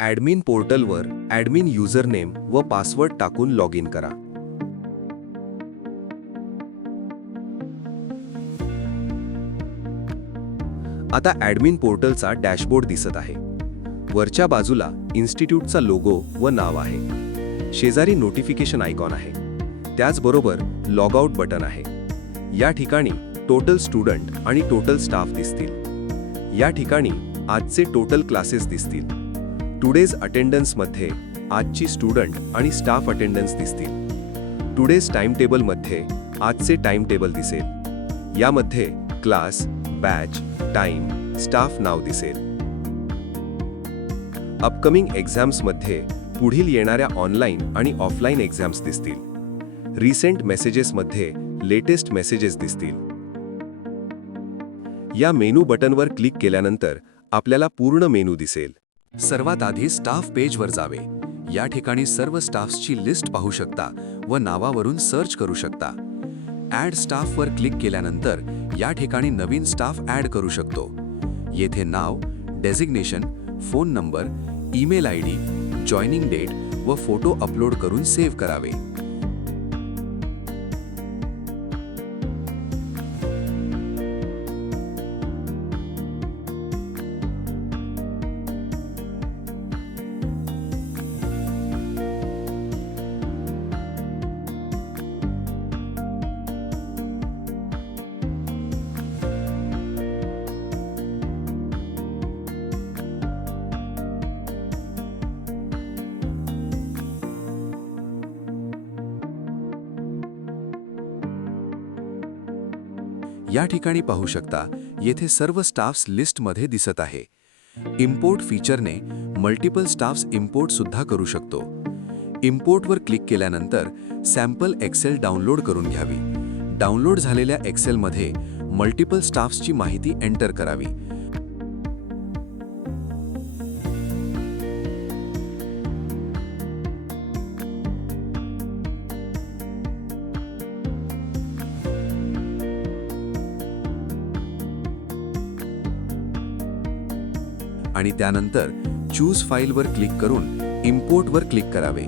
Admin पोर्टलवर admin username व password टाकून लॉग इन करा. आता ॲडमिन पोर्टलचा डॅशबोर्ड दिसत आहे. वरच्या बाजूला इन्स्टिट्यूटचा लोगो व नाव आहे. शेजारी नोटिफिकेशन आयकॉन आहे. त्याचबरोबर लॉग आउट बटन आहे. या ठिकाणी टोटल स्टुडंट आणि टोटल स्टाफ दिसतील. या ठिकाणी आजचे टोटल क्लासेस दिसतील. टुडेज अटेंडन्समध्ये आजची स्टुडंट आणि स्टाफ अटेंडन्स दिसतील. टुडेज टाइम टेबलमध्ये आजचे टाइम टेबल दिसेल. यामध्ये क्लास, बॅच, टाइम, स्टाफ नाव दिसेल. अपकमिंग एक्झाम्समध्ये पुढील येणाऱ्या ऑनलाईन आणि ऑफलाईन एक्झाम्स दिसतील. रिसेंट मेसेजेसमध्ये लेटेस्ट मेसेजेस दिसतील. या मेनू बटनवर क्लिक केल्यानंतर आपल्याला पूर्ण मेनू दिसेल. सर्वात आधी स्टाफ पेजवर जावे. या ठिकाणी सर्व स्टाफ्सची लिस्ट पाहू शकता व नावावरून सर्च करू शकता. ॲड स्टाफवर क्लिक केल्यानंतर या ठिकाणी नवीन स्टाफ ॲड करू शकतो. येथे नाव, designation, phone number, email ID, joining date व फोटो अपलोड करून सेव्ह करावे. या ठिकाणी पाहू शकता येथे सर्व स्टाफ्स लिस्टमध्ये दिसत आहे. इम्पोर्ट फीचरने मल्टिपल स्टाफ्स इम्पोर्ट सुद्धा करू शकतो. इम्पोर्टवर क्लिक केल्यानंतर सॅम्पल एक्सेल डाउनलोड करून घ्यावी. डाउनलोड झालेल्या एक्सेलमध्ये मल्टिपल स्टाफ्सची माहिती एंटर करावी. आणि त्यानंतर चूज फाईलवर क्लिक करून इम्पोर्टवर क्लिक करावे.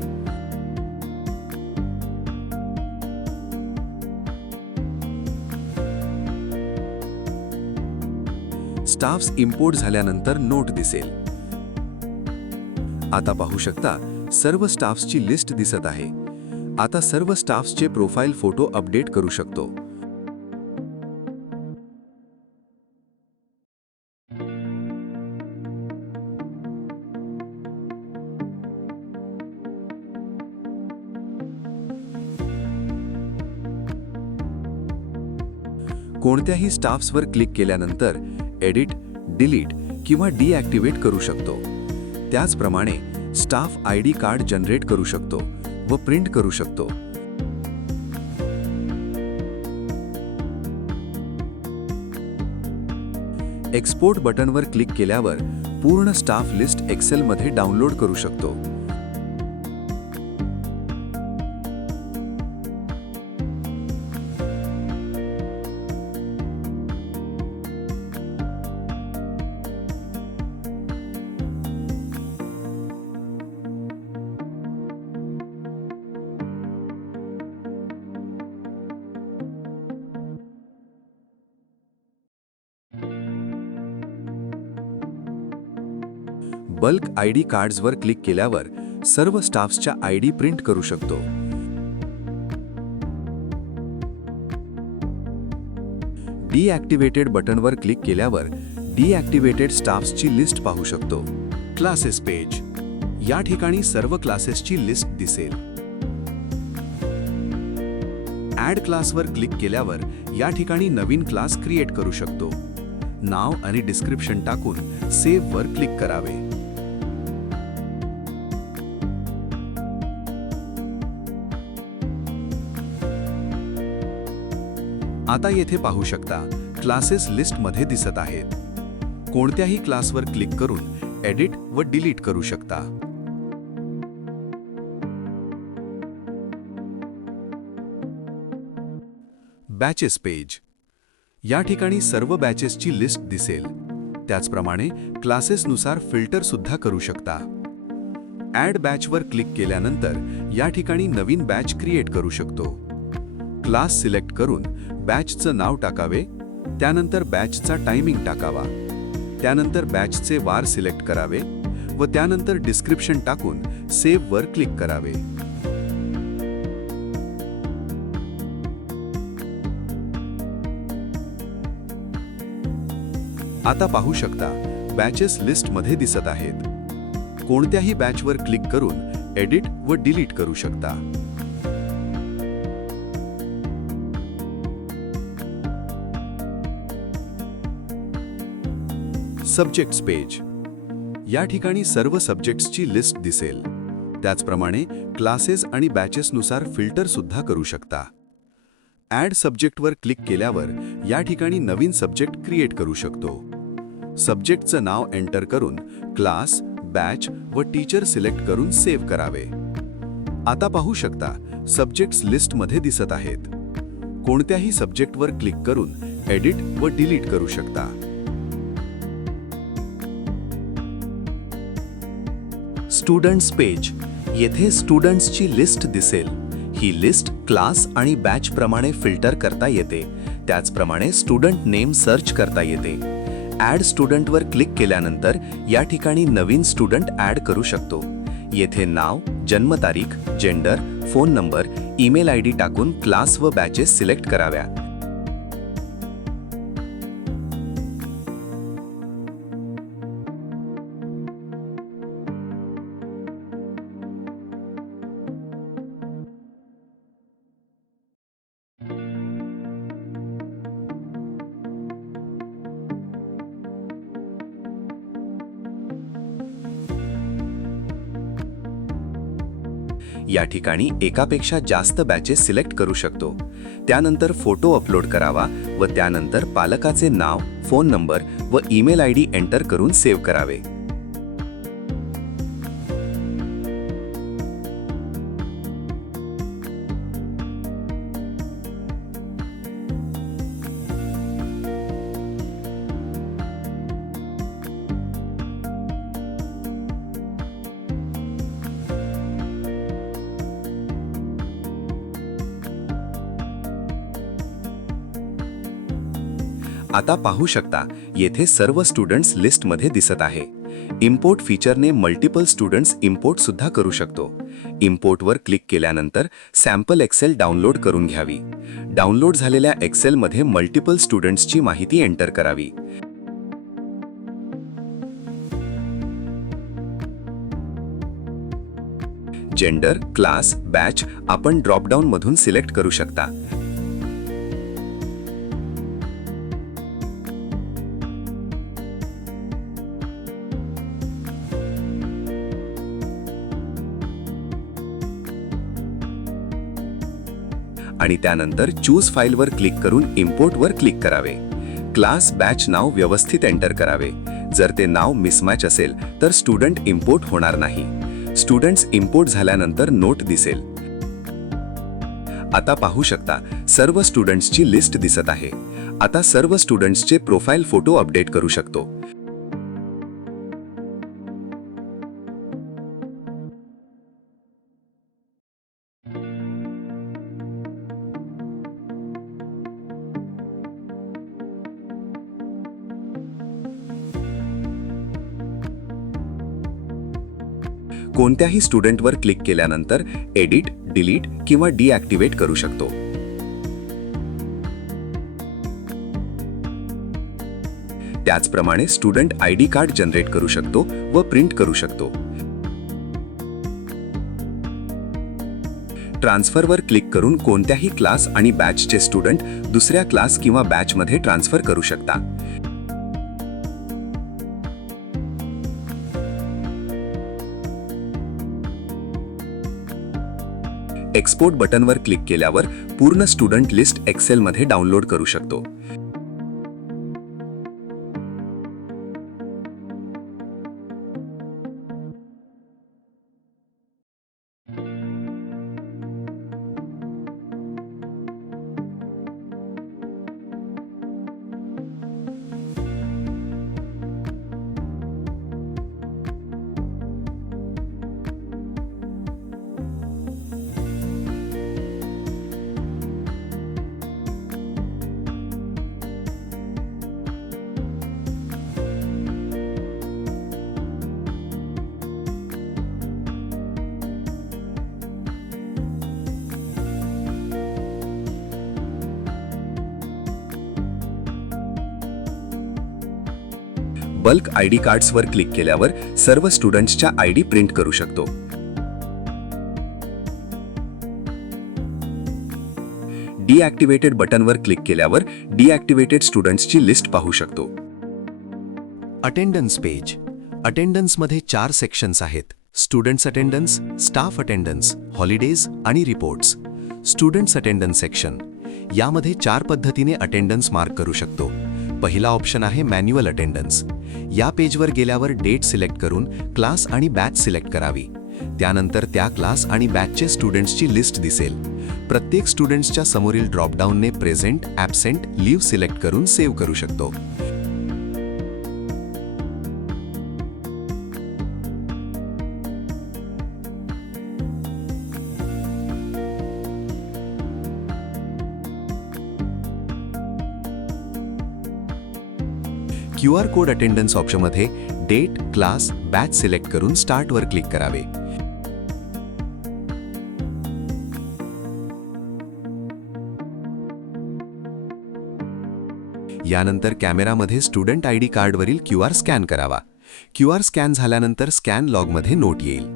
स्टाफ्स इम्पोर्ट झाल्यानंतर नोट दिसेल. आता पाहू शकता सर्व स्टाफ्सची लिस्ट दिसत आहे. आता सर्व स्टाफ्सचे प्रोफाईल फोटो अपडेट करू शकतो. कोणत्याही स्टाफ्सवर क्लिक केल्यानंतर एडिट, डिलीट किंवा डिॲक्टिवेट करू शकतो. त्याचप्रमाणे स्टाफ आयडी कार्ड जनरेट करू शकतो व प्रिंट करू शकतो. एक्सपोर्ट बटनवर क्लिक केल्यावर पूर्ण स्टाफ लिस्ट एक्सेलमध्ये डाउनलोड करू शकतो. बल्क आयडी कार्ड्सवर क्लिक केल्यावर सर्व स्टाफ्सच्या आयडी प्रिंट करू शकतो. डिॲक्टिवेटेड बटनवर क्लिक केल्यावर डिॲक्टिवेटेड स्टाफ्सची लिस्ट पाहू शकतो. Classes page. या ठिकाणी सर्व क्लासेसची लिस्ट दिसेल. ॲड क्लासवर क्लिक केल्यावर या ठिकाणी नवीन क्लास क्रिएट करू शकतो. नाव आणि डिस्क्रिप्शन टाकून सेव्ह वर क्लिक करावे. आता येथे पाहू शकता क्लासेस लिस्टमध्ये दिसत आहेत. कोणत्याही क्लासवर क्लिक करून एडिट व डिलीट करू शकता. Batches page. या ठिकाणी सर्व बॅचेसची लिस्ट दिसेल. त्याचप्रमाणे क्लासेसनुसार फिल्टर सुद्धा करू शकता. ॲड बॅचवर क्लिक केल्यानंतर या ठिकाणी नवीन बॅच क्रिएट करू शकतो. क्लास सिलेक्ट करून बॅचचं नाव टाकावे, त्यानंतर बॅचचा टायमिंग टाकावा, त्यानंतर बॅचचे वार सिलेक्ट करावे व त्यानंतर डिस्क्रिप्शन टाकून सेव्ह वर क्लिक करावे. आता पाहू शकता बॅचेस लिस्टमध्ये दिसत आहेत. कोणत्याही बॅचवर क्लिक करून एडिट व डिलीट करू शकता. Subjects page. या ठिकाणी सर्व सब्जेक्ट्सची लिस्ट दिसेल. त्याचप्रमाणे क्लासेस आणि बॅचेसनुसार फिल्टर सुद्धा करू शकता. ॲड सब्जेक्टवर क्लिक केल्यावर या ठिकाणी नवीन सब्जेक्ट क्रिएट करू शकतो. सब्जेक्टचं नाव एंटर करून क्लास, बॅच व टीचर सिलेक्ट करून सेव्ह करावे. आता पाहू शकता सब्जेक्ट्स लिस्टमध्ये दिसत आहेत. कोणत्याही सब्जेक्टवर क्लिक करून एडिट व डिलीट करू शकता. Students page. येथे स्टुडंट्सची लिस्ट दिसेल. ही लिस्ट क्लास आणि बॅच प्रमाणे फिल्टर करता येते. त्याचप्रमाणे स्टुडंट नेम सर्च करता येते. ॲड स्टुडंटवर क्लिक केल्यानंतर या ठिकाणी नवीन स्टुडंट ॲड करू शकतो. येथे नाव, जन्मतारीख, gender, phone number, email ID टाकून क्लास व बॅचेस सिलेक्ट कराव्या. या ठिकाणी एकापेक्षा जास्त बॅचेस सिलेक्ट करू शकतो. त्यानंतर फोटो अपलोड करावा व त्यानंतर पालकाचे नाव, फोन नंबर व ईमेल आयडी एंटर करून सेव्ह करावे. आता पाहू शकता येथे सर्व स्टुडंट्स लिस्टमध्ये दिसत आहे. इम्पोर्ट फीचरने मल्टिपल स्टुडंट्स इम्पोर्ट सुद्धा करू शकतो. इम्पोर्टवर क्लिक केल्यानंतर सॅम्पल एक्सेल डाउनलोड करून घ्यावी. डाउनलोड झालेल्या एक्सेलमध्ये मल्टिपल स्टुडंट्सची माहिती एंटर करावी. जेंडर, क्लास, बॅच आपण ड्रॉपडाऊन मधून सिलेक्ट करू शकता. आणि त्यानंतर चूज फाईलवर क्लिक करून इम्पोर्टवर क्लिक करावे. क्लास, बॅच नाव व्यवस्थित एंटर करावे. जर ते नाव मिसमॅच असेल तर स्टुडंट इम्पोर्ट होणार नाही. स्टुडंट्स इम्पोर्ट झाल्यानंतर नोट दिसेल. आता पाहू शकता सर्व स्टुडंट्सची लिस्ट दिसत आहे. आता सर्व स्टुडंट्सचे प्रोफाईल फोटो अपडेट करू शकतो. कोणत्याही स्टुडंटवर क्लिक केल्यानंतर एडिट, डिलीट किंवा डिॲक्टिवेट करू शकतो. त्याचप्रमाणे स्टुडंट आयडी कार्ड जनरेट करू शकतो व प्रिंट करू शकतो. ट्रान्सफरवर क्लिक करून कोणत्याही क्लास आणि बॅचचे स्टुडंट दुसऱ्या क्लास किंवा बॅचमध्ये ट्रान्सफर करू शकता. एक्सपोर्ट बटनवर क्लिक केल्यावर पूर्ण स्टुडंट लिस्ट एक्सेलमध्ये डाउनलोड करू शकतो. बल्क ID कार्ड्सवर क्लिक केल्यावर सर्व स्टुडंट्सच्या ID प्रिंट करू शकतो. डिॲक्टिवेटेड बटनवर क्लिक केल्यावर डिॲक्टिवेटेड स्टुडंट्सची लिस्ट पाहू शकतो. Attendance page. अटेंडन्समध्ये 4 सेक्शन्स आहेत: students attendance, staff attendance, holidays आणि रिपोर्ट्स. स्टुडंट्स अटेंडन्स सेक्शन यामध्ये 4 पद्धतीने अटेंडन्स मार्क करू शकतो. पहिला ऑप्शन आहे मॅन्युअल अटेंडन्स. या पेजवर गेल्यावर डेट सिलेक्ट करून क्लास आणि बॅच सिलेक्ट करावी. त्यानंतर त्या क्लास आणि बॅचचे स्टुडंट्सची लिस्ट दिसेल. प्रत्येक स्टुडंट्सच्या समोरील ड्रॉपडाऊनने प्रेझेंट, ॲब्सेंट, लीव्ह सिलेक्ट करून सेव्ह करू शकतो. QR कोड अटेंडन्स ऑप्शनमध्ये डेट, क्लास, बॅच सिलेक्ट करून स्टार्टवर क्लिक करावे. यानंतर कॅमेरामध्ये स्टुडंट ID कार्डवरील QR स्कॅन करावा. QR स्कॅन झाल्यानंतर स्कॅन लॉगमध्ये नोट येईल.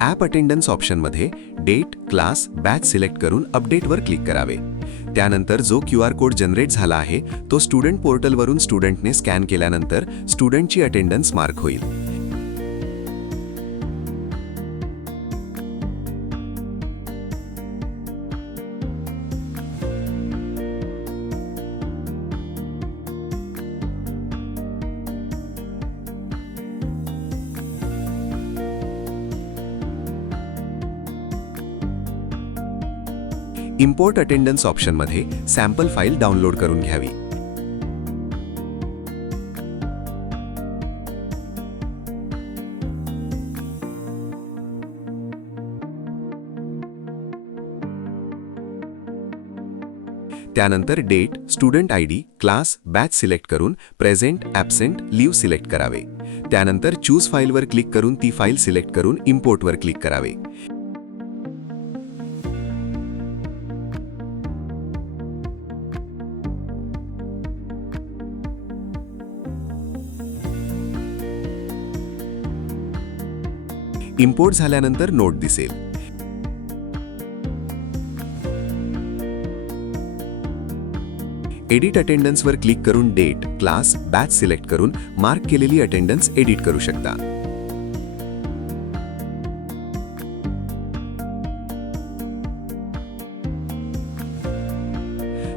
ॲप अटेंडन्स ऑप्शनमध्ये डेट, क्लास, बॅच सिलेक्ट करून अपडेटवर क्लिक करावे. त्यानंतर जो QR कोड जनरेट झाला आहे तो स्टुडंट पोर्टलवरून स्टुडंटने स्कॅन केल्यानंतर स्टुडंटची अटेंडन्स मार्क होईल. इम्पोर्ट अटेंडन्स ऑप्शनमध्ये सॅम्पल फाईल डाउनलोड करून घ्यावी. त्यानंतर date, student ID, class, batch select करून प्रेझेंट, ॲब्सेंट, लीव्ह सिलेक्ट करावे. त्यानंतर चूज फाईलवर क्लिक करून ती फाईल सिलेक्ट करून इम्पोर्टवर क्लिक करावे. इम्पोर्ट झाल्यानंतर नोट दिसेल. एडिट अटेंडन्सवर क्लिक करून डेट, क्लास, बॅच सिलेक्ट करून मार्क केलेली अटेंडन्स एडिट करू शकता.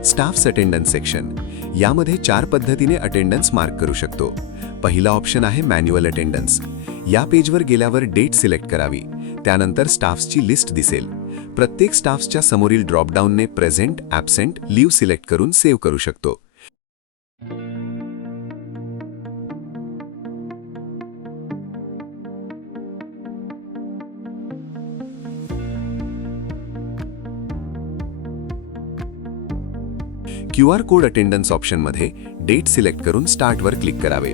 स्टाफ्स अटेंडन्स सेक्शन यामध्ये 4 पद्धतीने अटेंडन्स मार्क करू शकतो. पहिला ऑप्शन आहे मॅन्युअल अटेंडन्स. या पेजवर गेल्यावर डेट सिलेक्ट करावी. त्यानंतर स्टाफ्सची लिस्ट दिसेल. प्रत्येक स्टाफ्सच्या समोरील ड्रॉपडाऊनने प्रेझेंट, ॲब्सेंट, लीव्ह सिलेक्ट करून सेव्ह करू शकतो. QR कोड अटेंडन्स ऑप्शनमध्ये डेट सिलेक्ट करून स्टार्टवर क्लिक करावे.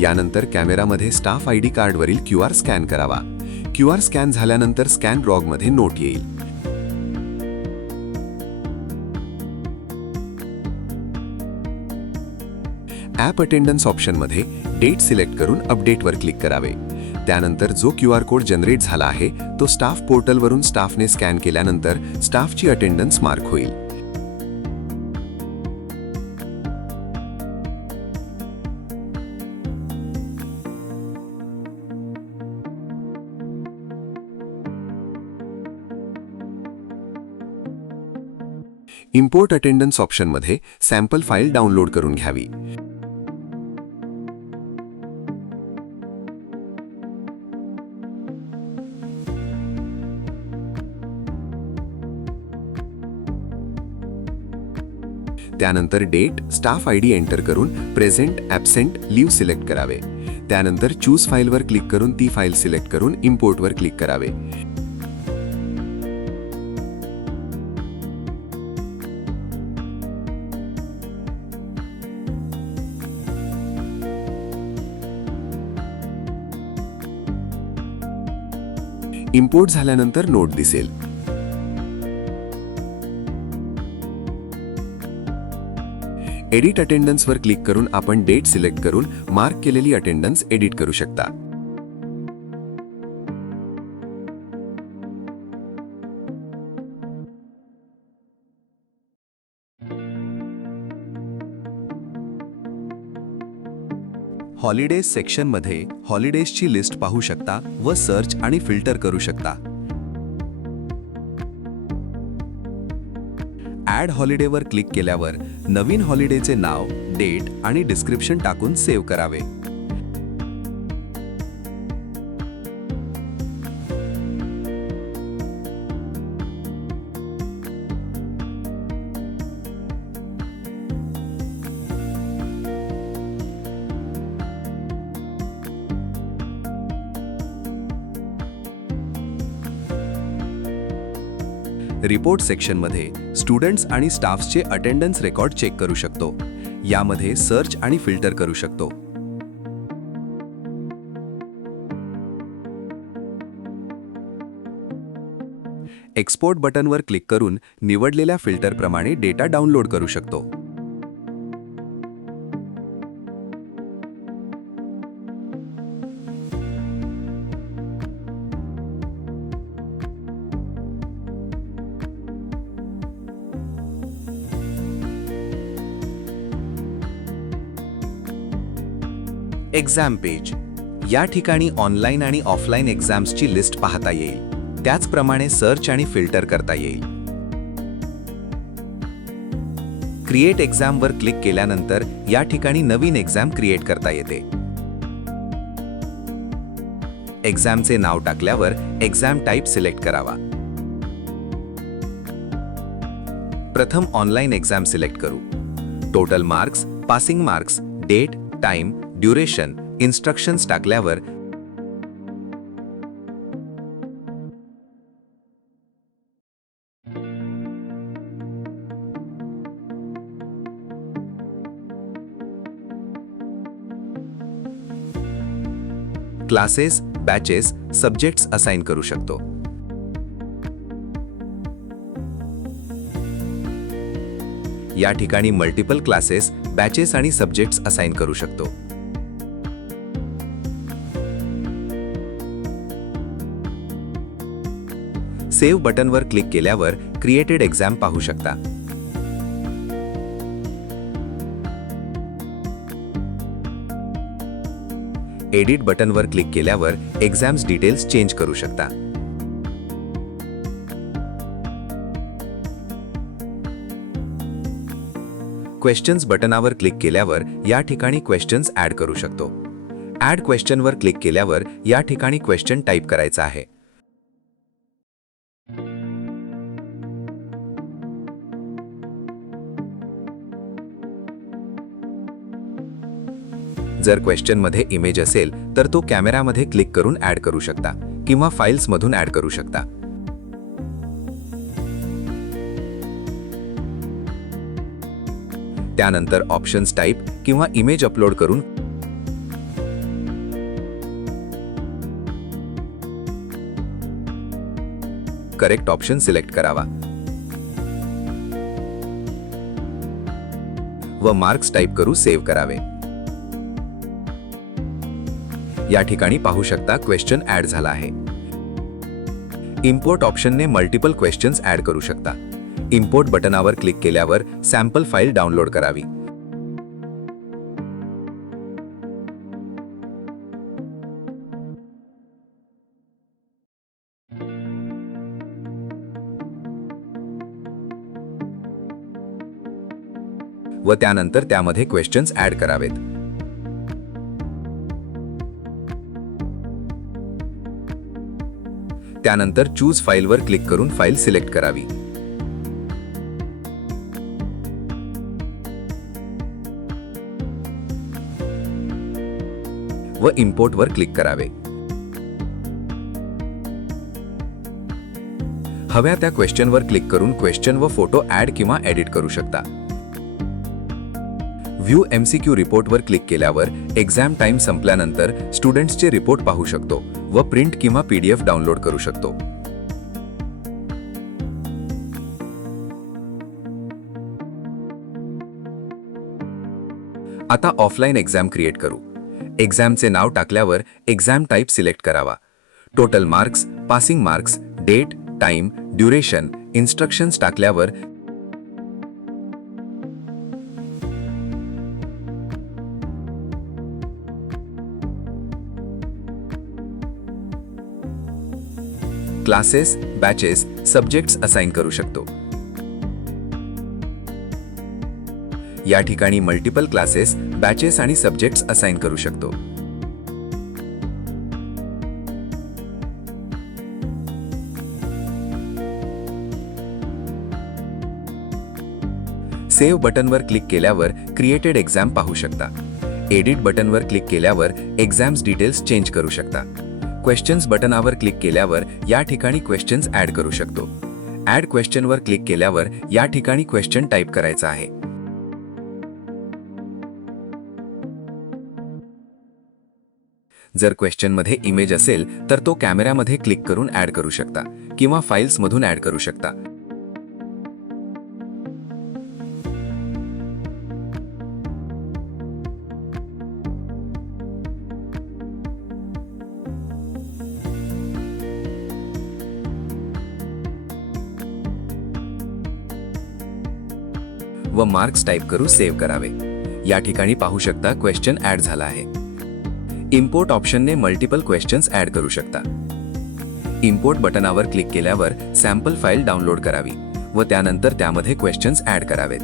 यानंतर कॅमेरामध्ये स्टाफ ID कार्डवरील QR स्कॅन करावा. QR स्कॅन झाल्यानंतर स्कॅन लॉगमध्ये नोट येईल. ॲप अटेंडन्स ऑप्शनमध्ये डेट सिलेक्ट करून अपडेटवर क्लिक करावे. त्यानंतर जो QR कोड जनरेट झाला आहे तो स्टाफ पोर्टलवरून स्टाफने स्कॅन केल्यानंतर स्टाफची अटेंडन्स मार्क होईल. इम्पोर्ट अटेंडन्स ऑप्शनमध्ये सॅम्पल फाईल डाउनलोड करून घ्यावी. त्यानंतर डेट, स्टाफ ID एंटर करून प्रेझेंट, ॲब्सेंट, लीव्ह सिलेक्ट करावे. त्यानंतर चूज फाईलवर क्लिक करून ती फाईल सिलेक्ट करून इम्पोर्टवर क्लिक करावे. इम्पोर्ट झाल्यानंतर नोट दिसेल. एडिट अटेंडन्सवर क्लिक करून आपण डेट सिलेक्ट करून मार्क केलेली अटेंडन्स एडिट करू शकता. हॉलिडेज सेक्शनमध्ये हॉलिडेजची लिस्ट पाहू शकता व सर्च आणि फिल्टर करू शकता. ॲड हॉलिडेवर क्लिक केल्यावर नवीन हॉलिडेचे नाव, डेट आणि डिस्क्रिप्शन टाकून सेव्ह करावे. रिपोर्ट सेक्शनमध्ये स्टुडंट्स आणि स्टाफ्सचे अटेंडन्स रेकॉर्ड चेक करू शकतो. यामध्ये सर्च आणि फिल्टर करू शकतो. एक्सपोर्ट बटनवर क्लिक करून निवडलेल्या फिल्टरप्रमाणे डेटा डाउनलोड करू शकतो. Exam page. या ठिकाणी ऑनलाईन आणि ऑफलाईन एक्झाम्सची लिस्ट पाहता येईल. त्याचप्रमाणे सर्च आणि फिल्टर करता येईल. क्रिएट एक्झामवर क्लिक केल्यानंतर या ठिकाणी नवीन एक्झाम क्रिएट करता येते. एक्झामचे नाव टाकल्यावर एक्झाम टाईप सिलेक्ट करावा. प्रथम ऑनलाईन एक्झाम सिलेक्ट करू. Total marks, passing marks, date, time, duration, instructions टाकल्यावर क्लासेस, बॅचेस, सब्जेक्ट्स असाइन करू शकतो. या ठिकाणी मल्टिपल क्लासेस, बॅचेस आणि सब्जेक्ट्स असाइन करू शकतो. सेव्ह बटनवर क्लिक केल्यावर क्रिएटेड एक्झाम पाहू शकता. एडिट बटनवर क्लिक केल्यावर एक्झाम्स डिटेल्स चेंज करू शकता. क्वेश्चन्स बटनावर क्लिक केल्यावर या ठिकाणी क्वेश्चन्स ॲड करू शकतो. ॲड क्वेश्चनवर क्लिक केल्यावर या ठिकाणी क्वेश्चन टाईप करायचा आहे. जर क्वेश्चनमध्ये इमेज असेल तर तो कॅमेरामध्ये क्लिक करून ॲड करू शकता किंवा फाईल्समधून ॲड करू शकता. त्यानंतर ऑप्शन्स टाईप किंवा इमेज अपलोड करून करेक्ट ऑप्शन सिलेक्ट करावा व मार्क्स टाईप करू सेव्ह करावे. या ठिकाणी पाहू शकता क्वेश्चन ॲड झाला आहे. इम्पोर्ट ऑप्शनने मल्टिपल क्वेश्चन्स ॲड करू शकता. इम्पोर्ट बटनावर क्लिक केल्यावर सॅम्पल फाईल डाउनलोड करावी. व त्यानंतर त्यामध्ये क्वेश्चन्स ॲड करावेत. त्यानंतर चूज फाईलवर क्लिक करून फाईल सिलेक्ट करावी. व इम्पोर्टवर क्लिक करावे. हव्या त्या क्वेश्चनवर क्लिक करून क्वेश्चन व फोटो ॲड किंवा एडिट करू शकता. व्ह्यू MCQ रिपोर्टवर क्लिक केल्यावर एक्झाम टाइम संपल्यानंतर स्टुडंट्सचे रिपोर्ट पाहू शकतो व प्रिंट किंवा PDF डाउनलोड करू शकतो. आता ऑफलाईन एक्झाम क्रिएट करू. एक्झामचे नाव टाकल्यावर एक्झाम टाईप सिलेक्ट करावा. Total marks, passing marks, date, time, duration, instructions टाकल्यावर क्लासेस, बॅचेस, सब्जेक्ट्स असाइन करू शकतो. या ठिकाणी मल्टिपल क्लासेस, बॅचेस आणि सब्जेक्ट्स असाइन करू शकतो. सेव्ह बटनवर क्लिक केल्यावर क्रिएटेड एक्झाम पाहू शकता. एडिट बटनवर क्लिक केल्यावर एक्झाम्स डिटेल्स चेंज करू शकता. क्वेश्चन्स बटनावर क्लिक केल्यावर या ठिकाणी क्वेश्चन्स ॲड करू शकतो. ॲड क्वेश्चनवर क्लिक केल्यावर या ठिकाणी क्वेश्चन टाईप करायचा आहे. जर क्वेश्चनमध्ये इमेज असेल तर तो कॅमेऱ्यामध्ये क्लिक करून ॲड करू शकता किंवा फाईल्समधून ॲड करू शकता. व मार्क्स टाईप करू सेव्ह करावे. या ठिकाणी पाहू शकता क्वेश्चन ॲड झाला आहे. इम्पोर्ट ऑप्शनने मल्टिपल क्वेश्चन्स ॲड करू शकता. इम्पोर्ट बटनावर क्लिक केल्यावर सॅम्पल फाईल डाउनलोड करावी व त्यानंतर त्यामध्ये क्वेश्चन्स ॲड करावेत.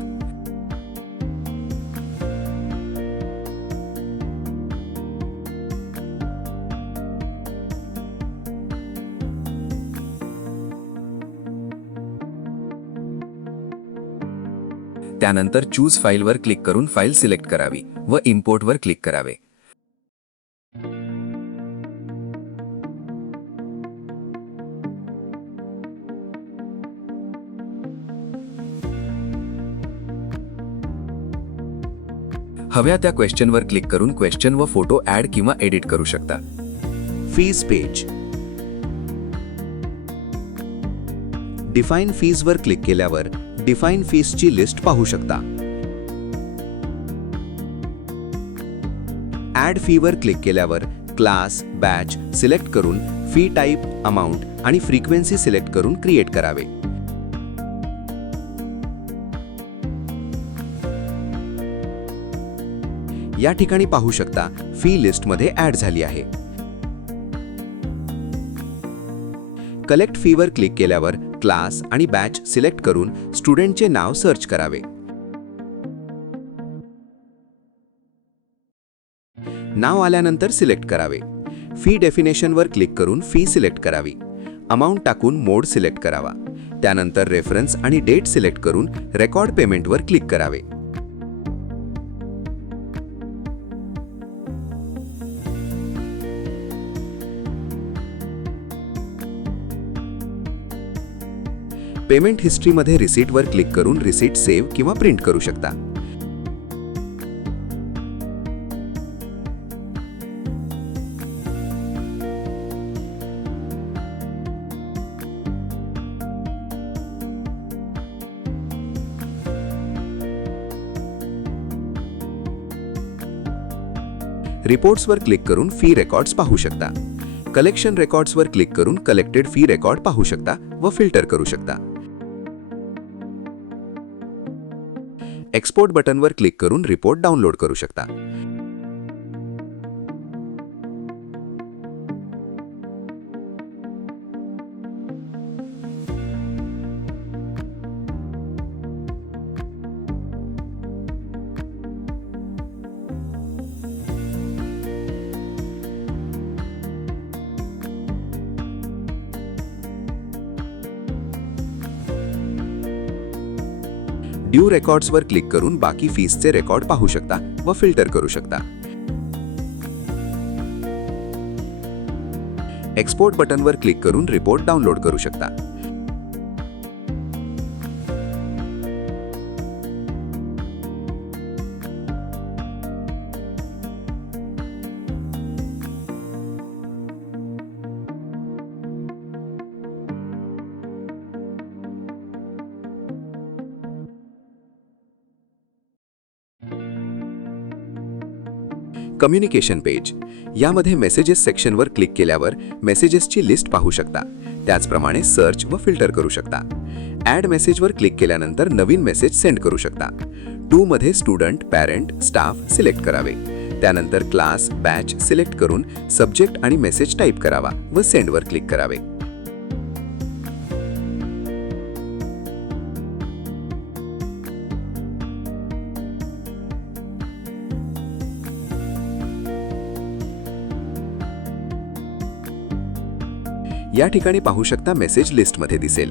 त्यानंतर चूज फाईलवर क्लिक करून फाईल सिलेक्ट करावी व इम्पोर्टवर क्लिक करावे. हव्या त्या क्वेश्चनवर क्लिक करून क्वेश्चन व फोटो ॲड किंवा एडिट करू शकता. Fees page. डिफाईन फीजवर क्लिक केल्यावर डिफाईन फीजची लिस्ट पाहू शकता. ॲड फीवर क्लिक केल्यावर क्लास, बॅच सिलेक्ट करून फी टाईप, अमाऊंट आणि फ्रिक्वेन्सी सिलेक्ट करून क्रिएट करावे. या ठिकाणी पाहू शकता फी लिस्टमध्ये ॲड झाली आहे. कलेक्ट फीवर क्लिक केल्यावर क्लास आणि बॅच सिलेक्ट करून स्टुडंटचे नाव सर्च करावे. नाव आल्यानंतर सिलेक्ट करावे. फी डेफिनेशनवर क्लिक करून फी सिलेक्ट करावी. अमाऊंट टाकून मोड सिलेक्ट करावा. त्यानंतर रेफरन्स आणि डेट सिलेक्ट करून रेकॉर्ड पेमेंटवर क्लिक करावे. पेमेंट हिस्ट्रीमध्ये रिसीटवर क्लिक करून रिसीट सेव्ह किंवा प्रिंट करू शकता. रिपोर्ट्सवर क्लिक करून फी रेकॉर्ड्स पाहू शकता. कलेक्शन रेकॉर्ड्सवर क्लिक करून कलेक्टेड फी रेकॉर्ड पाहू शकता व फिल्टर करू शकता. एक्सपोर्ट बटनवर क्लिक करून रिपोर्ट डाउनलोड करू शकता. ड्यू रेकॉर्ड्सवर क्लिक करून बाकी फीसचे रेकॉर्ड पाहू शकता व फिल्टर करू शकता. एक्सपोर्ट बटनवर क्लिक करून रिपोर्ट डाउनलोड करू शकता. Communication page. यामध्ये मेसेजेस सेक्शनवर क्लिक केल्यावर मेसेजेसची लिस्ट पाहू शकता. त्याचप्रमाणे सर्च व फिल्टर करू शकता. ॲड मेसेजवर क्लिक केल्यानंतर नवीन मेसेज सेंड करू शकता. 2 मध्ये स्टुडंट, पॅरेंट, स्टाफ सिलेक्ट करावे. त्यानंतर क्लास, बॅच सिलेक्ट करून सब्जेक्ट आणि मेसेज टाईप करावा व सेंडवर क्लिक करावे. या ठिकाणी पाहू शकता मेसेज लिस्टमध्ये दिसेल.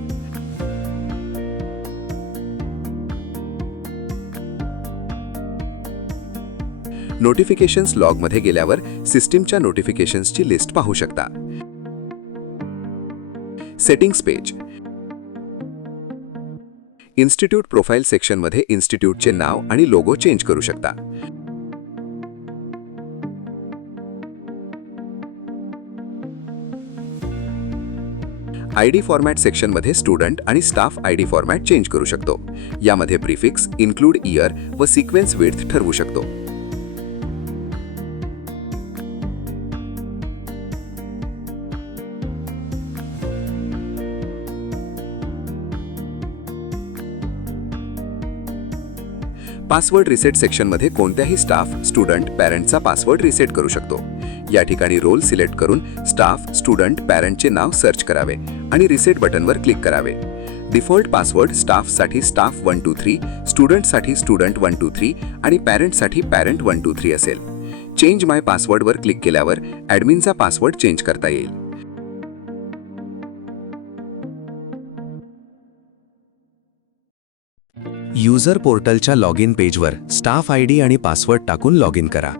नोटिफिकेशन्स लॉगमध्ये गेल्यावर सिस्टीमच्या नोटिफिकेशन्सची लिस्ट पाहू शकता. Settings page. इन्स्टिट्यूट प्रोफाईल सेक्शनमध्ये इन्स्टिट्यूटचे नाव आणि लोगो चेंज करू शकता. आयडी फॉर्मॅट सेक्शनमध्ये स्टुडंट आणि स्टाफ आयडी फॉर्मॅट चेंज करू शकतो. यामध्ये प्रिफिक्स, इन्क्लूड इयर व सिक्वेन्स विड्थ ठरवू शकतो. पासवर्ड रिसेट सेक्शनमध्ये कोणत्याही स्टाफ, स्टुडंट, पॅरेंटचा पासवर्ड रिसेट करू शकतो. या ठिकाणी रोल सिलेक्ट करून स्टाफ, स्टुडंट, पॅरेंटचे नाव सर्च करावे आणि रिसेट बटनवर क्लिक करावे. डिफॉल्ट पासवर्ड स्टाफसाठी स्टाफ 123, स्टुडंटसाठी स्टुडंट 123 आणि पॅरेंटसाठी पॅरेंट 123 असेल. चेंज माय पासवर्डवर क्लिक केल्यावर ॲडमिनचा पासवर्ड चेंज करता येईल. युजर पोर्टलच्या लॉग इन पेजवर स्टाफ आयडी आणि पासवर्ड टाकून लॉग इन करा.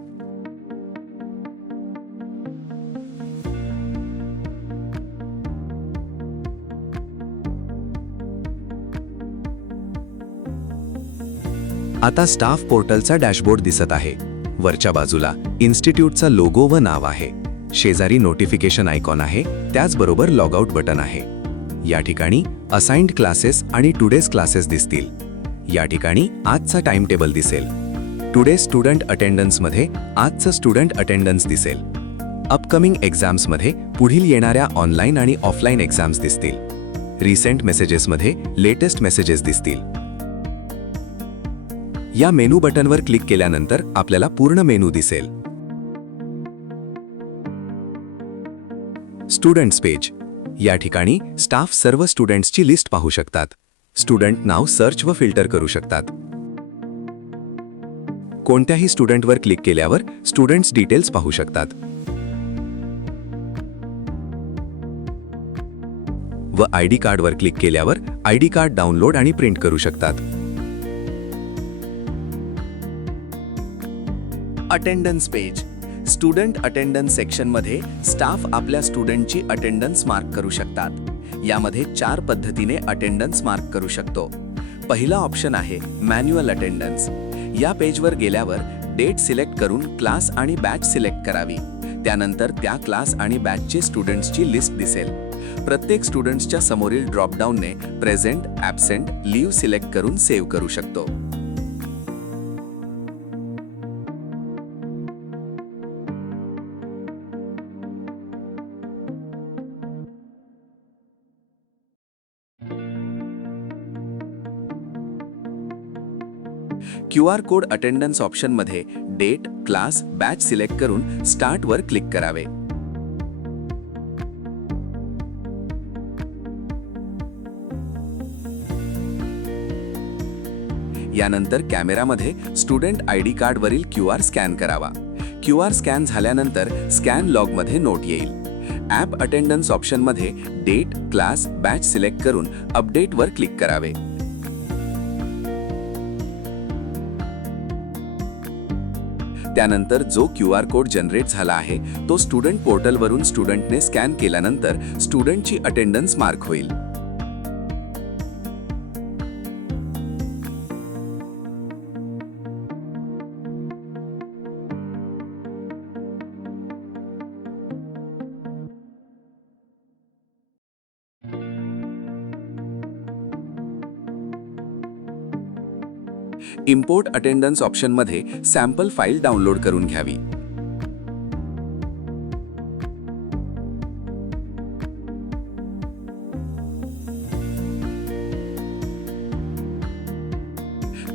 आता स्टाफ पोर्टलचा डॅशबोर्ड दिसत आहे. वरच्या बाजूला इन्स्टिट्यूटचा लोगो व नाव आहे. शेजारी नोटिफिकेशन आयकॉन आहे. त्याचबरोबर लॉगआउट बटन आहे. या ठिकाणी असाइन्ड क्लासेस आणि टुडेज क्लासेस दिसतील. या ठिकाणी आजचा टाइम टेबल दिसेल. टुडे स्टुडंट अटेंडन्समध्ये आजचं स्टुडंट अटेंडन्स दिसेल. अपकमिंग एक्झाम्समध्ये पुढील येणाऱ्या ऑनलाईन आणि ऑफलाईन एक्झाम्स दिसतील. रिसेंट मेसेजेसमध्ये लेटेस्ट मेसेजेस दिसतील. या मेनू बटनवर क्लिक केल्यानंतर आपल्याला पूर्ण मेनू दिसेल. Students page. या ठिकाणी स्टाफ सर्व स्टुडंट्सची लिस्ट पाहू शकतात. स्टुडंट नाव सर्च व फिल्टर करू शकतात. कोणत्याही स्टुडंटवर क्लिक केल्यावर स्टुडंट्स डिटेल्स पाहू शकतात. व आयडी कार्डवर क्लिक केल्यावर आयडी कार्ड डाउनलोड आणि प्रिंट करू शकतात. Attendance page. स्टुडंट अटेंडन्स सेक्शनमध्ये स्टाफ आपल्या स्टुडंटची अटेंडन्स मार्क करू शकतात. यामध्ये 4 पद्धतीने अटेंडन्स मार्क करू शकतो. पहिला ऑप्शन आहे मॅन्युअल अटेंडन्स. या पेजवर गेल्यावर डेट सिलेक्ट करून क्लास आणि बॅच सिलेक्ट करावी. त्यानंतर त्या क्लास आणि बॅचचे स्टुडंट्सची लिस्ट दिसेल. प्रत्येक स्टुडंट्सच्या समोरील ड्रॉपडाऊनने प्रेझेंट, ॲब्सेंट, लीव्ह सिलेक्ट करून सेव्ह करू शकतो. QR कोड अटेंडन्स ऑप्शनमध्ये डेट, क्लास, बॅच सिलेक्ट करून स्टार्टवर क्लिक करावे. यानंतर कॅमेरामध्ये स्टुडंट आयडी कार्डवरील QR स्कॅन करावा. QR स्कॅन झाल्यानंतर स्कॅन लॉगमध्ये नोट येईल. ॲप अटेंडन्स ऑप्शनमध्ये डेट, क्लास, बॅच सिलेक्ट करून अपडेटवर क्लिक करावे. त्यानंतर जो QR कोड जनरेट झाला आहे तो स्टुडंट पोर्टलवरून स्टुडंटने स्कॅन केल्यानंतर स्टुडंटची अटेंडन्स मार्क होईल. इम्पोर्ट अटेंडन्स ऑप्शनमध्ये सॅम्पल फाईल डाउनलोड करून घ्यावी.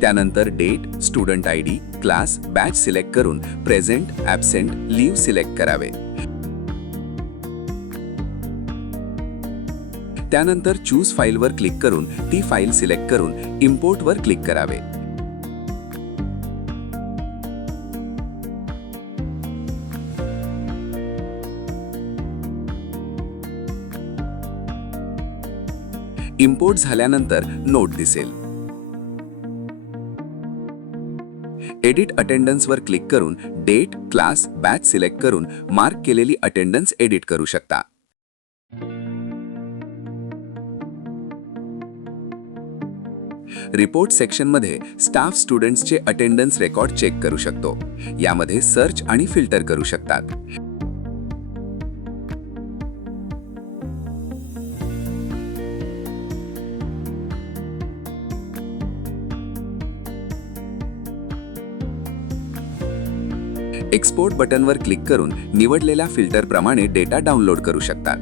त्यानंतर date, student ID, class, batch select करून प्रेझेंट, ॲब्सेंट, लीव्ह सिलेक्ट करावे. त्यानंतर चूज फाईलवर क्लिक करून ती फाईल सिलेक्ट करून इम्पोर्टवर क्लिक करावे. इम्पोर्ट झाल्यानंतर नोट दिसेल. एडिट अटेंडन्सवर क्लिक करून डेट, क्लास, बॅच सिलेक्ट करून मार्क केलेली अटेंडन्स एडिट करू शकता. रिपोर्ट सेक्शनमध्ये स्टाफ स्टुडंट्सचे अटेंडन्स रेकॉर्ड चेक करू शकतो. यामध्ये सर्च आणि फिल्टर करू शकतात. एक्सपोर्ट बटनवर क्लिक करून निवडलेल्या फिल्टरप्रमाणे डेटा डाउनलोड करू शकतात.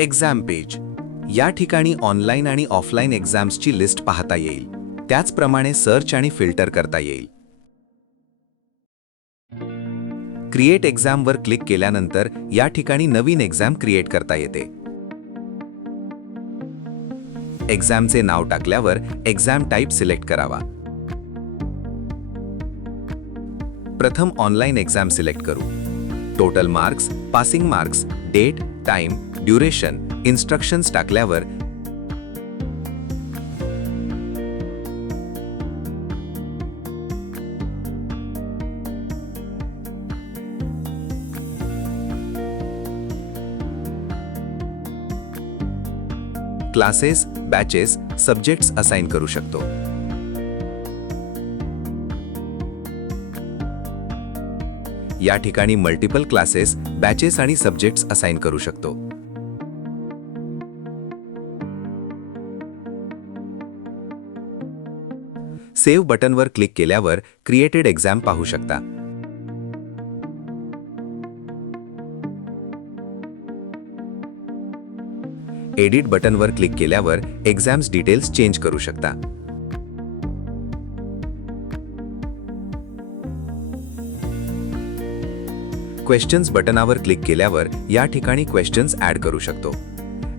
Exam page. या ठिकाणी ऑनलाईन आणि ऑफलाईन एक्झाम्सची लिस्ट पाहता येईल. त्याचप्रमाणे सर्च आणि फिल्टर करता येईल. क्रिएट एक्झामवर क्लिक केल्यानंतर या ठिकाणी नवीन एक्झाम क्रिएट करता येते. एक्झामचे नाव टाकल्यावर एक्झाम टाईप सिलेक्ट करावा. प्रथम ऑनलाईन एक्झाम सिलेक्ट करू. Total marks, passing marks, date, time, duration, instructions टाकल्यावर क्लासेस, बॅचेस, सब्जेक्ट्स असाइन करू शकतो. या ठिकाणी मल्टिपल क्लासेस, बॅचेस आणि सब्जेक्ट्स असाइन करू शकतो. सेव्ह बटनवर क्लिक केल्यावर क्रिएटेड एक्झाम पाहू शकता. एडिट बटनवर क्लिक केल्यावर एक्झाम्स डिटेल्स चेंज करू शकता. क्वेश्चन्स बटनावर क्लिक केल्यावर या ठिकाणी क्वेश्चन्स ऍड करू शकतो.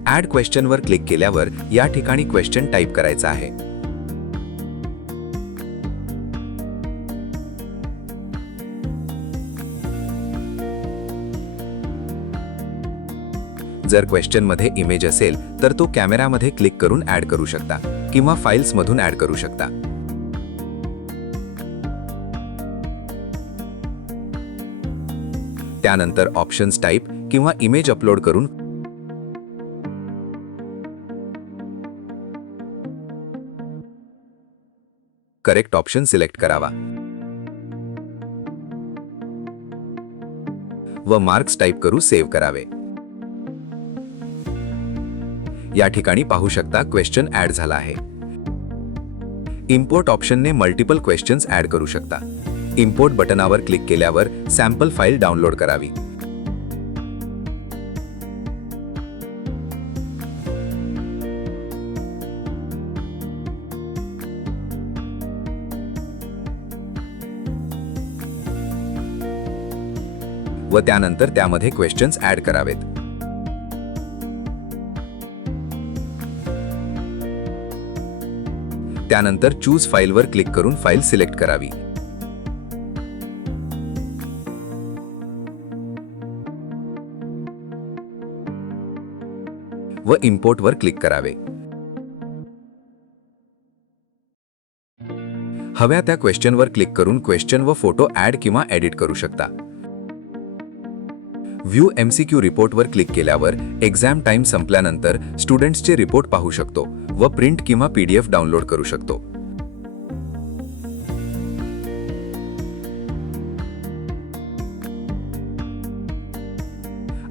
ऍड क्वेश्चनवर क्लिक केल्यावर या ठिकाणी क्वेश्चन टाईप करायचा आहे. जर क्वेश्चनमध्ये इमेज असेल तर तो कॅमेरामध्ये क्लिक करून ऍड करू शकता किंवा फाईल्समधून ऍड करू शकता. त्यानंतर ऑप्शन्स टाईप किंवा इमेज अपलोड करून करेक्ट ऑप्शन सिलेक्ट करावा व मार्क्स टाईप करू सेव्ह करावे. या ठिकाणी पाहू शकता क्वेश्चन ऍड झाला आहे. इम्पोर्ट ऑप्शनने मल्टिपल क्वेश्चन्स ऍड करू शकता. इम्पोर्ट बटनावर क्लिक केल्यावर सॅम्पल फाईल डाउनलोड करावी. व त्यानंतर त्यामध्ये क्वेश्चन्स ऍड करावेत. त्यानंतर चूज फाईलवर क्लिक करून फाईल सिलेक्ट करावी. व इम्पोर्टवर क्लिक करावे. हव्या त्या क्वेश्चनवर क्लिक करून क्वेश्चन व फोटो ऍड किंवा एडिट करू शकता. व्ह्यू MCQ रिपोर्टवर क्लिक केल्यावर एक्झाम टाइम संपल्यानंतर स्टुडंट्सचे रिपोर्ट पाहू शकतो व प्रिंट किंवा PDF डाउनलोड करू शकतो.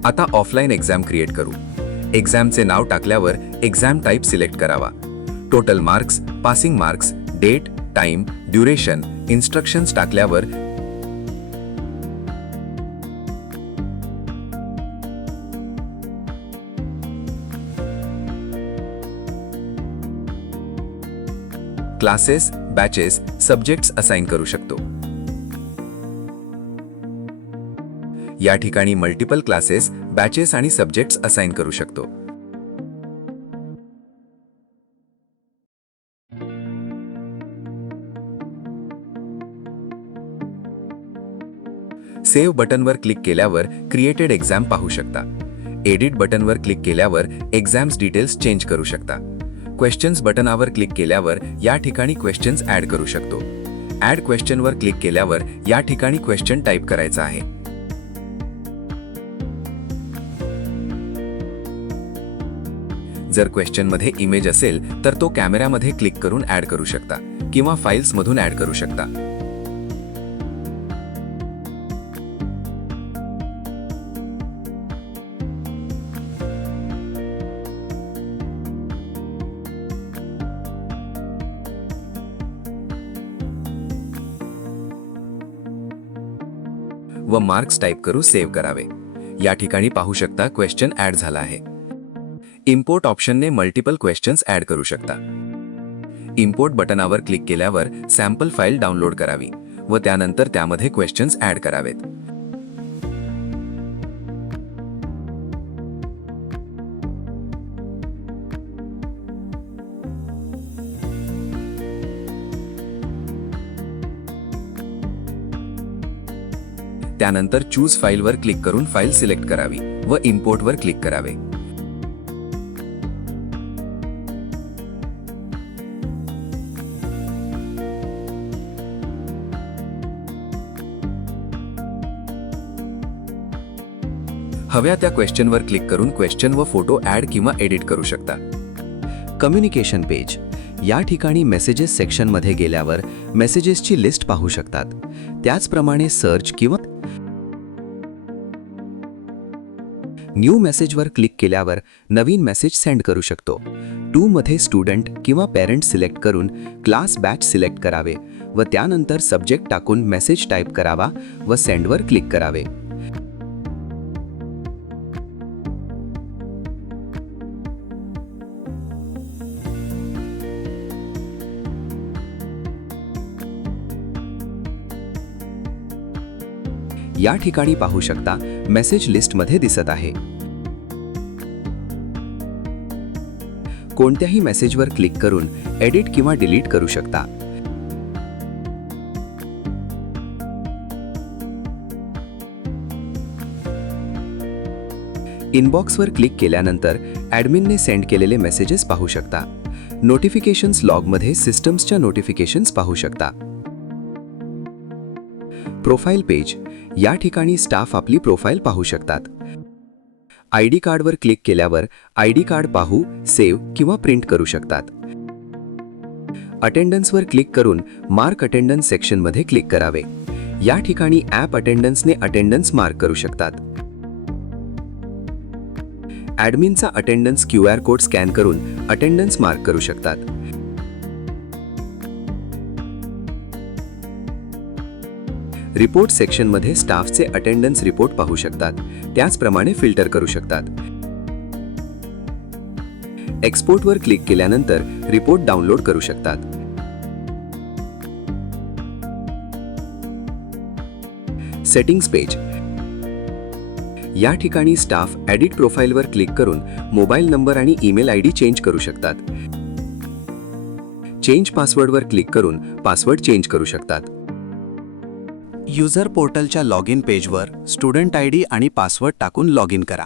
आता ऑफलाईन एक्झाम क्रिएट करू. एक्झामचे नाव टाकल्यावर एक्झाम टाईप सिलेक्ट करावा. Total marks, passing marks, date, time, duration, instructions टाकल्यावर क्लासेस, बॅचेस, सब्जेक्ट्स असाइन करू शकतो. या ठिकाणी मल्टिपल क्लासेस, बॅचेस आणि सब्जेक्ट्स असाइन करू शकतो. सेव्ह बटनवर क्लिक केल्यावर क्रिएटेड एक्झाम पाहू शकता. एडिट बटनवर क्लिक केल्यावर एक्झाम्स डिटेल्स चेंज करू शकता. क्वेश्चन्स बटनावर क्लिक केल्यावर या ठिकाणी क्वेश्चन्स ॲड करू शकतो. ॲड क्वेश्चनवर क्लिक केल्यावर या ठिकाणी क्वेश्चन टाईप करायचा आहे. जर क्वेश्चनमध्ये इमेज असेल तर तो कॅमेऱ्यामध्ये क्लिक करून ॲड करू शकता किंवा फाईल्समधून ॲड करू शकता. व मार्क्स टाईप करू सेव्ह करावे. या ठिकाणी पाहू शकता क्वेश्चन ॲड झाला आहे. इम्पोर्ट ऑप्शनने मल्टिपल क्वेश्चन्स ॲड करू शकता. इम्पोर्ट बटनावर क्लिक केल्यावर सॅम्पल फाईल डाउनलोड करावी व त्यानंतर त्यामध्ये क्वेश्चन्स ॲड करावेत. त्यानंतर चूज फाईलवर क्लिक करून फाईल सिलेक्ट करावी व इम्पोर्टवर क्लिक करावे. हव्या त्या क्वेश्चनवर क्लिक करून क्वेश्चन व फोटो ॲड किंवा एडिट करू शकता. Communication page. या ठिकाणी मेसेजेस सेक्शनमध्ये गेल्यावर मेसेजेसची लिस्ट पाहू शकतात. त्याचप्रमाणे सर्च किंवा न्यू मेसेजवर क्लिक केल्यावर नवीन मेसेज सेंड करू शकतो. टू मध्ये स्टुडंट किंवा पेरेंट सिलेक्ट करून क्लास बॅच सिलेक्ट करावे व त्यानंतर सब्जेक्ट टाकून मेसेज टाईप करावा व सेंडवर क्लिक करावे. या ठिकाणी पाहू शकता मेसेज लिस्टमध्ये दिसत आहे. कोणत्याही मेसेजवर क्लिक करून एडिट किंवा डिलीट करू शकता. इनबॉक्सवर क्लिक केल्यानंतर ॲडमिनने सेंड केलेले मेसेजेस पाहू शकता. नोटिफिकेशन्स लॉगमध्ये सिस्टम्सच्या नोटिफिकेशन्स पाहू शकता. Profile page. या ठिकाणी स्टाफ आपली प्रोफाईल पाहू शकतात. आयडी कार्डवर क्लिक केल्यावर आयडी कार्ड पाहू, सेव्ह किंवा प्रिंट करू शकतात. अटेंडन्सवर क्लिक करून मार्क अटेंडन्स सेक्शनमध्ये क्लिक करावे. या ठिकाणी ॲप अटेंडन्सने अटेंडन्स मार्क करू शकतात. ॲडमिनचा अटेंडन्स QR कोड स्कॅन करून अटेंडन्स मार्क करू शकतात. रिपोर्ट सेक्शनमध्ये स्टाफचे अटेंडन्स रिपोर्ट पाहू शकतात. त्याचप्रमाणे फिल्टर करू शकतात. एक्सपोर्टवर क्लिक केल्यानंतर रिपोर्ट डाउनलोड करू शकतात. Settings page. या ठिकाणी स्टाफ एडिट प्रोफाईलवर क्लिक करून मोबाईल नंबर आणि ईमेल ID चेंज करू शकतात. चेंज पासवर्डवर क्लिक करून पासवर्ड चेंज करू शकतात. युजर पोर्टलच्या लॉग इन पेजवर स्टुडंट ID आणि पासवर्ड टाकून लॉग इन करा.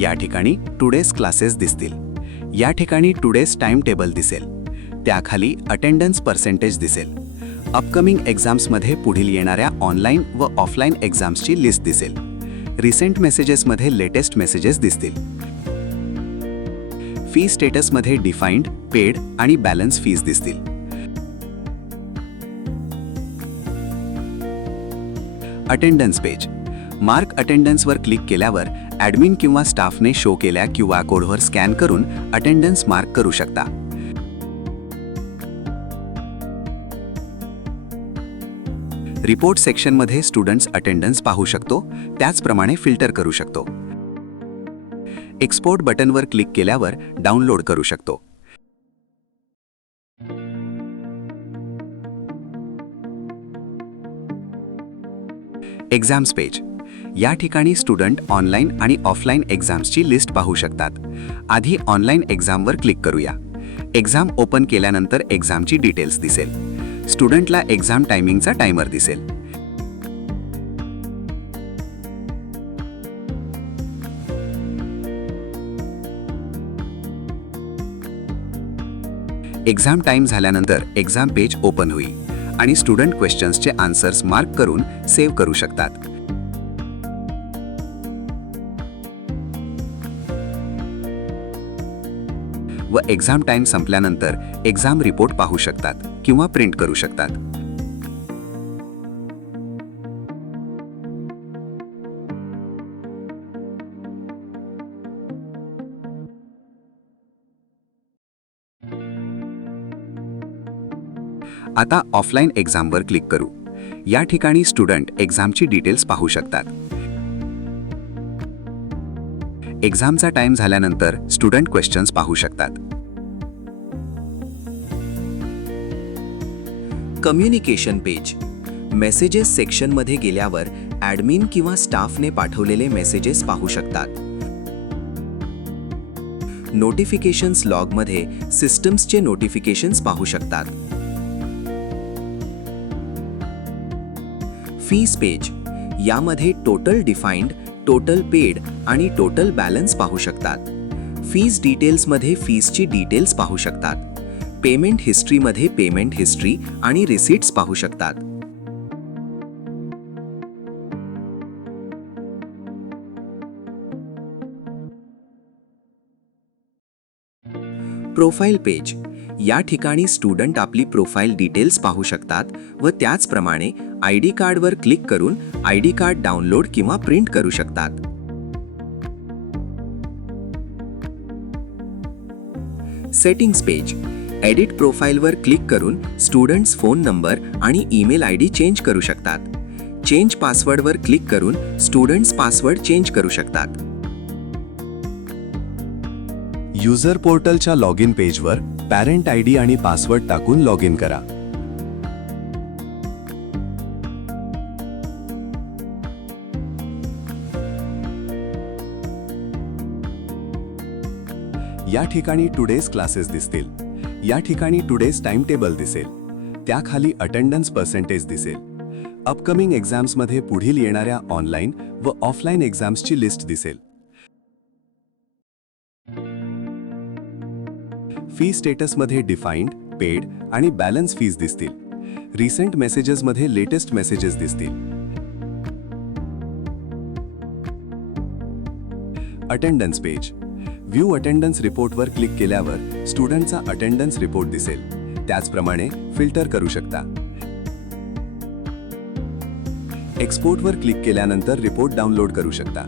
या ठिकाणी टुडेज क्लासेस दिसतील. या ठिकाणी टुडेज टाइम टेबल दिसेल. त्याखाली अटेंडन्स पर्सेंटेज दिसेल. अपकमिंग एक्झाम्समध्ये पुढील येणाऱ्या ऑनलाईन व ऑफलाईन एक्झाम्सची लिस्ट दिसेल. रिसेंट मेसेजेसमध्ये लेटेस्ट मेसेजेस दिसतील. फी स्टेटसमध्ये डिफाइंड, पेड आणि बॅलन्स फीज दिसतील. Attendance page. मार्क अटेंडन्सवर क्लिक केल्यावर ॲडमिन किंवा स्टाफने शो केल्या QR कोडवर स्कॅन करून अटेंडन्स मार्क करू शकता. रिपोर्ट सेक्शनमध्ये स्टुडंट्स अटेंडन्स पाहू शकतो, त्याचप्रमाणे फिल्टर करू शकतो. एक्सपोर्ट बटनवर क्लिक केल्यावर डाउनलोड करू शकतो. Exams page. या ठिकाणी स्टुडंट ऑनलाईन आणि ऑफलाईन एक्झाम्सची लिस्ट पाहू शकतात. आधी ऑनलाईन एक्झामवर क्लिक करूया. एक्झाम ओपन केल्यानंतर एक्झामची डिटेल्स दिसेल. स्टुडंटला एक्झाम टायमिंगचा टायमर दिसेल. एक्झाम टाइम झाल्यानंतर एक्झाम पेज ओपन होईल आणि स्टुडंट क्वेश्चन्सचे आन्सर्स मार्क करून सेव्ह करू शकतात. व एक्झाम टाइम संपल्यानंतर एक्झाम रिपोर्ट पाहू शकतात किंवा प्रिंट करू शकतात. आता ऑफलाईन एक्झामवर क्लिक करू. या ठिकाणी स्टुडंट एक्झामची डिटेल्स पाहू शकतात. एक्झामचा टाइम झाल्यानंतर स्टुडंट क्वेश्चन्स पाहू शकतात. Communication page. मेसेजेस सेक्शनमध्ये गेल्यावर ॲडमिन किंवा स्टाफने पाठवलेले मेसेजेस पाहू शकतात. नोटिफिकेशन्स लॉगमध्ये सिस्टम्सचे नोटिफिकेशन्स पाहू शकतात. Fees page. यामध्ये टोटल डिफाइंड, टोटल पेड आणि टोटल बॅलन्स पाहू शकतात. फीज डिटेल्समध्ये फीजची डिटेल्स पाहू शकतात. पेमेंट हिस्ट्रीमध्ये पेमेंट हिस्ट्री आणि रिसीट्स पाहू शकतात. Profile page. या ठिकाणी स्टुडंट आपली प्रोफाईल डिटेल्स पाहू शकतात व त्याचप्रमाणे ID कार्डवर क्लिक करून ID कार्ड डाउनलोड किंवा प्रिंट करू शकतात. Settings page. एडिट प्रोफाईलवर क्लिक करून स्टुडंट्स फोन नंबर आणि ईमेल ID चेंज करू शकतात. चेंज पासवर्डवर क्लिक करून स्टुडंट्स पासवर्ड चेंज करू शकतात. युजर पोर्टलच्या लॉग इन पेजवर पॅरेंट ID आणि पासवर्ड टाकून लॉग इन करा. या ठिकाणी टुडेज क्लासेस दिसतील. या ठिकाणी टुडेज टाइम टेबल दिसेल. त्याखाली अटेंडन्स पर्सेंटेज दिसेल. अपकमिंग एक्झाम्समध्ये पुढील येणाऱ्या ऑनलाईन व ऑफलाईन एक्झाम्सची लिस्ट दिसेल. फी स्टेटसमध्ये डिफाइंड, पेड आणि बॅलन्स फीज दिसतील. रिसेंट मेसेजेसमध्ये लेटेस्ट मेसेजेस दिसतील. Attendance page. व्ह्यू अटेंडन्स रिपोर्टवर क्लिक केल्यावर स्टुडंटचा अटेंडन्स रिपोर्ट दिसेल. त्याचप्रमाणे फिल्टर करू शकता. एक्सपोर्टवर क्लिक केल्यानंतर रिपोर्ट डाउनलोड करू शकता.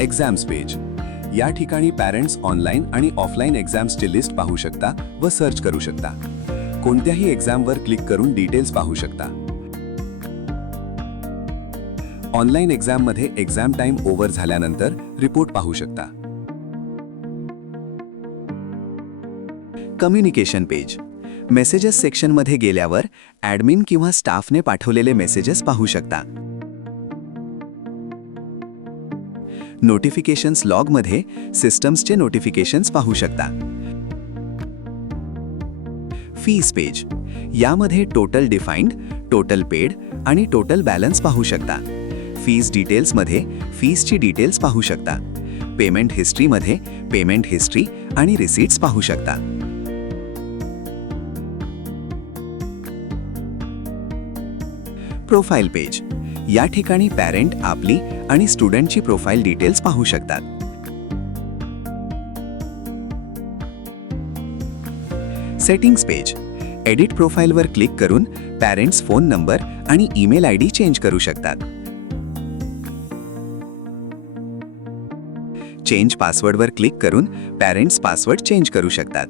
Exams page. या ठिकाणी पॅरेंट्स ऑनलाईन आणि ऑफलाईन एक्झाम्सची लिस्ट पाहू शकता व सर्च करू शकता. कोणत्याही एक्झामवर क्लिक करून डिटेल्स पाहू शकता. ऑनलाईन एक्झाममध्ये एक्झाम टाइम ओव्हर झाल्यानंतर रिपोर्ट पाहू शकता. Communication page. मेसेजेस सेक्शनमध्ये गेल्यावर ॲडमिन किंवा स्टाफने पाठवलेले मेसेजेस पाहू शकता. नोटिफिकेशन्स लॉगमध्ये सिस्टम्सचे नोटिफिकेशन्स पाहू शकता. Fees page. यामध्ये टोटल डिफाइंड, टोटल पेड आणि टोटल बॅलन्स पाहू शकता. फीज डिटेल्समध्ये फीजची डिटेल्स पाहू शकता. पेमेंट हिस्ट्रीमध्ये पेमेंट हिस्ट्री आणि रिसीट्स पाहू शकता. Profile page. या ठिकाणी पॅरेंट आपली आणि स्टुडंटची प्रोफाईल डिटेल्स पाहू शकतात. सेटिंग्स पेज एडिट प्रोफाईलवर क्लिक करून पॅरेंट्स फोन नंबर आणि ईमेल आय डी चेंज करू शकतात. चेंज पासवर्डवर क्लिक करून पॅरेंट्स पासवर्ड चेंज करू शकतात.